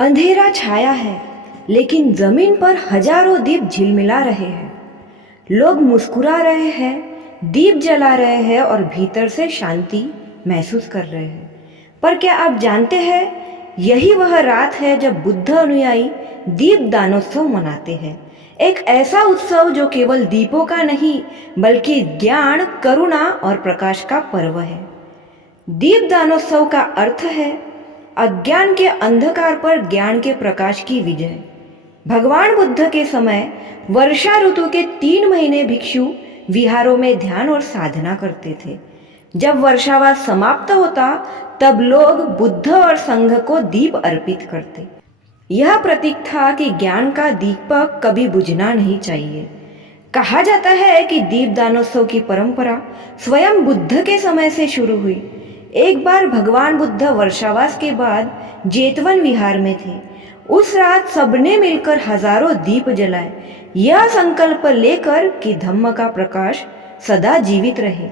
अंधेरा छाया है, लेकिन जमीन पर हजारों दीप झिलमिला रहे हैं। लोग मुस्कुरा रहे हैं, दीप जला रहे हैं और भीतर से शांति महसूस कर रहे हैं। पर क्या आप जानते हैं, यही वह रात है जब बुद्ध अनुयायी दीप दानोत्सव मनाते हैं। एक ऐसा उत्सव जो केवल दीपों का नहीं, बल्कि ज्ञान, करुणा और प्रकाश का पर्व है। दीप दानोत्सव का अर्थ है अज्ञान के अंधकार पर ज्ञान के प्रकाश की विजय। भगवान बुद्ध के समय वर्षा ऋतु के 3 महीने भिक्षु विहारों में ध्यान और साधना करते थे। जब वर्षावास समाप्त होता तब लोग बुद्ध और संघ को दीप अर्पित करते। यह प्रतीक था कि ज्ञान का दीपक कभी बुझना नहीं चाहिए। कहा जाता है कि दीप दानोत्सव की परंपरा स्वयं बुद्ध के समय से शुरू हुई। एक बार भगवान बुद्ध वर्षावास के बाद जेतवन विहार में थे। उस रात सबने मिलकर हजारों दीप जलाए, यह संकल्प लेकर कि धम्म का प्रकाश सदा जीवित रहे।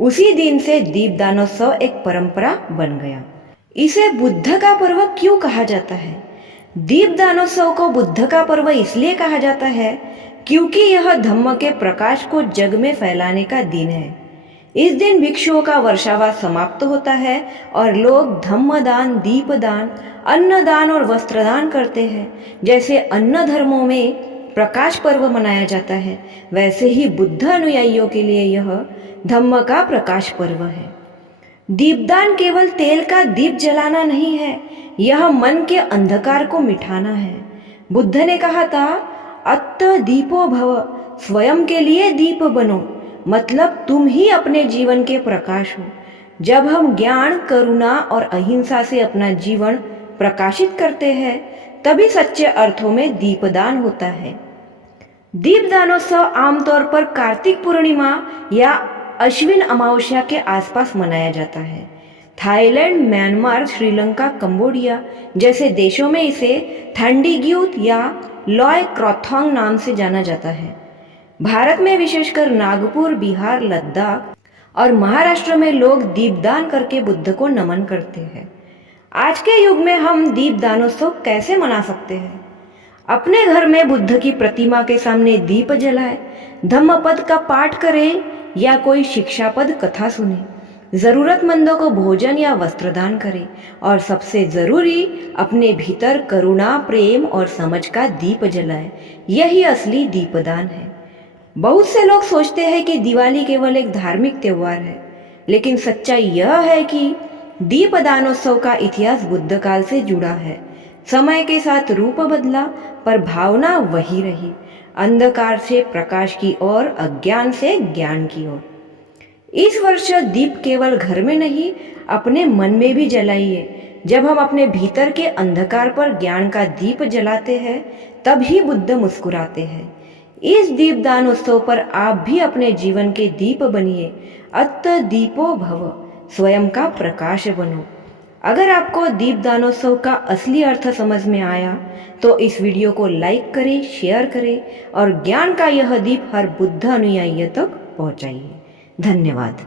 उसी दिन से दीप दानोत्सव एक परंपरा बन गया। इसे बुद्ध का पर्व क्यों कहा जाता है? दीप दानोत्सव को बुद्ध का पर्व इसलिए कहा जाता है क्योंकि यह धम्म के प्रकाश को जग में फैलाने का दिन है। इस दिन भिक्षुओं का वर्षावास समाप्त होता है और लोग धम्मदान, दीपदान, अन्नदान और वस्त्रदान करते हैं। जैसे अन्य धर्मों में प्रकाश पर्व मनाया जाता है, वैसे ही बुद्ध अनुयायियों के लिए यह धम्म का प्रकाश पर्व है। दीपदान केवल तेल का दीप जलाना नहीं है, यह मन के अंधकार को मिटाना है। बुद्ध ने कहा था, अत्त दीपो भव, स्वयं के लिए दीप बनो, मतलब तुम ही अपने जीवन के प्रकाश हो। जब हम ज्ञान, करुणा और अहिंसा से अपना जीवन प्रकाशित करते हैं, तभी सच्चे अर्थों में दीपदान होता है। दीपदानोत्सव आमतौर पर कार्तिक पूर्णिमा या अश्विन अमावस्या के आसपास मनाया जाता है। थाईलैंड, म्यांमार, श्रीलंका, कंबोडिया जैसे देशों में इसे थंडीग्यूत या लॉय क्रॉथोंग नाम से जाना जाता है। भारत में विशेषकर नागपुर, बिहार, लद्दाख और महाराष्ट्र में लोग दीपदान करके बुद्ध को नमन करते हैं। आज के युग में हम दीपदानोत्सव कैसे मना सकते हैं? अपने घर में बुद्ध की प्रतिमा के सामने दीप जलाएं, धम्मपद का पाठ करें या कोई शिक्षापद कथा सुने, जरूरतमंदों को भोजन या वस्त्रदान करें और सबसे जरूरी अपने भीतर करुणा, प्रेम और समझ का दीप जलाएं। यही असली दीपदान है। बहुत से लोग सोचते हैं कि दिवाली केवल एक धार्मिक त्योहार है, लेकिन सच्चाई यह है कि दीपदानोत्सव का इतिहास बुद्ध काल से जुड़ा है। समय के साथ रूप बदला, पर भावना वही रही, अंधकार से प्रकाश की ओर, अज्ञान से ज्ञान की ओर। इस वर्ष दीप केवल घर में नहीं, अपने मन में भी जलाइए। जब हम अपने भीतर के अंधकार पर ज्ञान का दीप जलाते हैं, तब ही बुद्ध मुस्कुराते हैं। इस दीपदान उत्सव पर आप भी अपने जीवन के दीप बनिए। अत्त दीपो भव, स्वयं का प्रकाश बनो। अगर आपको दीपदानोत्सव का असली अर्थ समझ में आया तो इस वीडियो को लाइक करें, शेयर करें और ज्ञान का यह दीप हर बुद्ध अनुयायी तक पहुंचाइए। धन्यवाद।